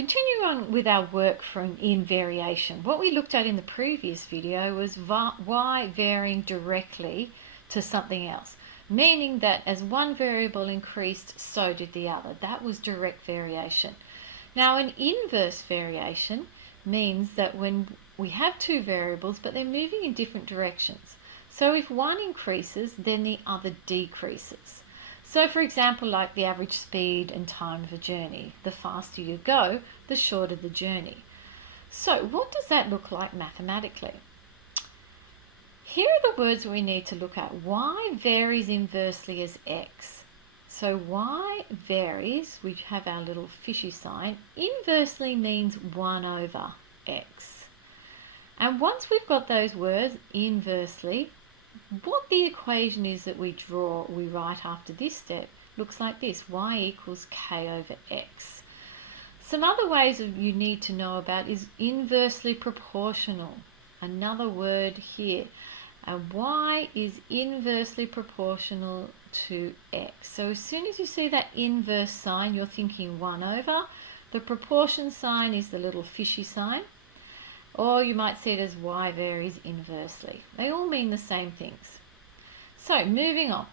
Continuing on with our work in variation, what we looked at in the previous video was y varying directly to something else, meaning that as one variable increased, so did the other. That was direct variation. Now, an inverse variation means that when we have two variables, but they're moving in different directions. So if one increases, then the other decreases. So for example, like the average speed and time of a journey. The faster you go, the shorter the journey. So what does that look like mathematically? Here are the words we need to look at. Y varies inversely as x. So y varies, we have our little fishy sign, inversely means 1 over x. And once we've got those words inversely, what the equation is that we write after this step looks like this: y equals k over x. Some other ways you need to know about is inversely proportional. Another word here. And y is inversely proportional to x. So as soon as you see that inverse sign, you're thinking 1 over. The proportion sign is the little fishy sign. Or you might see it as y varies inversely. They all mean the same things. So moving on.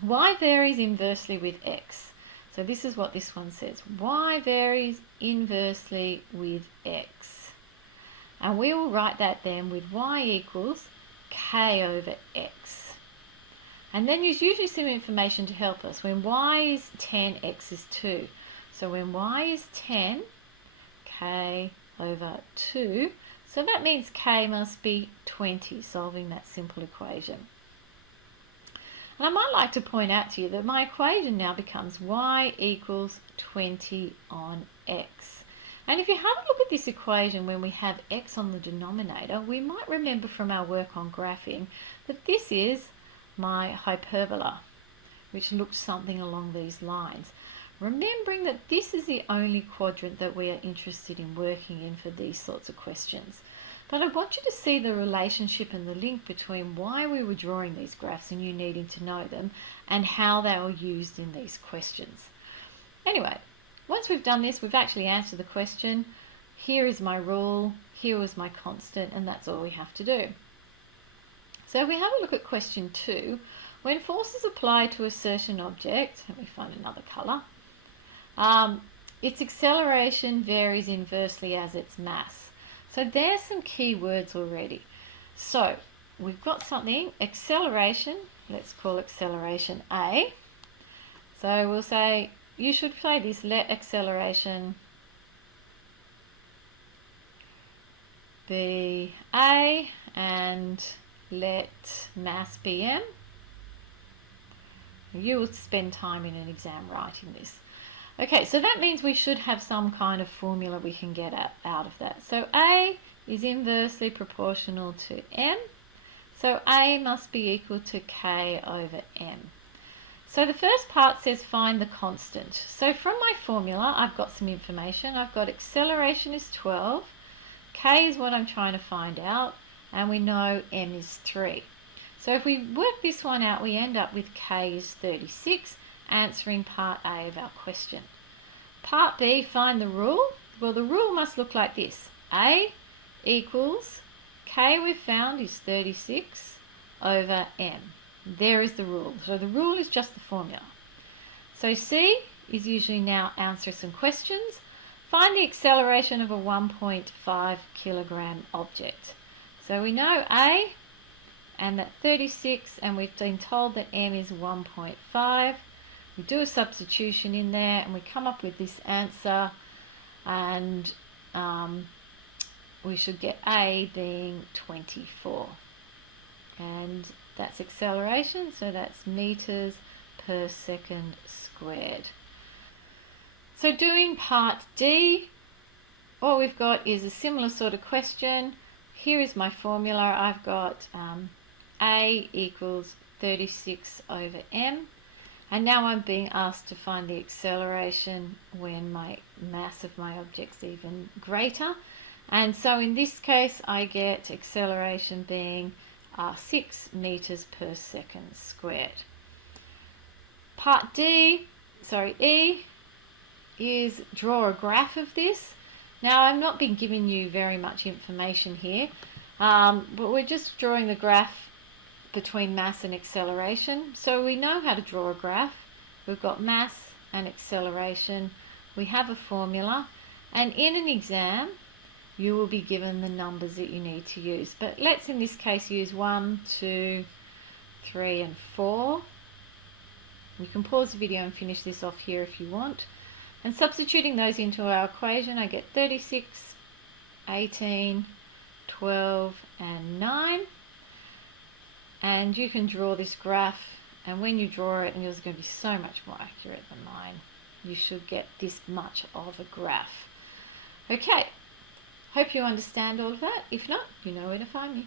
Y varies inversely with x. So this is what this one says. Y varies inversely with x. And we will write that then with y equals k over x. And then there's usually some information to help us. When y is 10, x is 2. So when y is 10, k over 2. So that means k must be 20, solving that simple equation. And I might like to point out to you that my equation now becomes y equals 20 on x. And if you have a look at this equation when we have x on the denominator, we might remember from our work on graphing that this is my hyperbola, which looks something along these lines. Remembering that this is the only quadrant that we are interested in working in for these sorts of questions. But I want you to see the relationship and the link between why we were drawing these graphs and you needing to know them and how they were used in these questions. Anyway, once we've done this, we've actually answered the question. Here is my rule, here was my constant, and that's all we have to do. So if we have a look at question 2, when force is applied to a certain object, let me find another colour, its acceleration varies inversely as its mass. So there's some key words already. So we've got something, acceleration, let's call acceleration A. So we'll say, you should say this, let acceleration be A and let mass be M. You will spend time in an exam writing this. Okay, so that means we should have some kind of formula we can get out of that. So A is inversely proportional to M. So A must be equal to K over M. So the first part says find the constant. So from my formula, I've got some information. I've got acceleration is 12. K is what I'm trying to find out. And we know M is 3. So if we work this one out, we end up with K is 36. Answering part A of our question. Part B, find the rule. Well, the rule must look like this. A equals, K we've found is 36 over M. There is the rule. So the rule is just the formula. So C is usually now answer some questions. Find the acceleration of a 1.5 kilogram object. So we know A and that 36, and we've been told that M is 1.5. We do a substitution in there and we come up with this answer, and we should get A being 24. And that's acceleration, so that's meters per second squared. So doing part D, all we've got is a similar sort of question. Here is my formula. I've got A equals 36 over M. And now I'm being asked to find the acceleration when my mass of my object's even greater. And so in this case, I get acceleration being 6 meters per second squared. Part E, is draw a graph of this. Now, I've not been giving you very much information here, but we're just drawing the graph between mass and acceleration. So we know how to draw a graph. We've got mass and acceleration. We have a formula, and in an exam you will be given the numbers that you need to use. But let's in this case use 1, 2, 3 and 4. You can pause the video and finish this off here if you want. And substituting those into our equation, I get 36, 18, 12 and 9. And you can draw this graph, and when you draw it, and yours is going to be so much more accurate than mine, you should get this much of a graph. Okay, hope you understand all of that. If not, you know where to find me.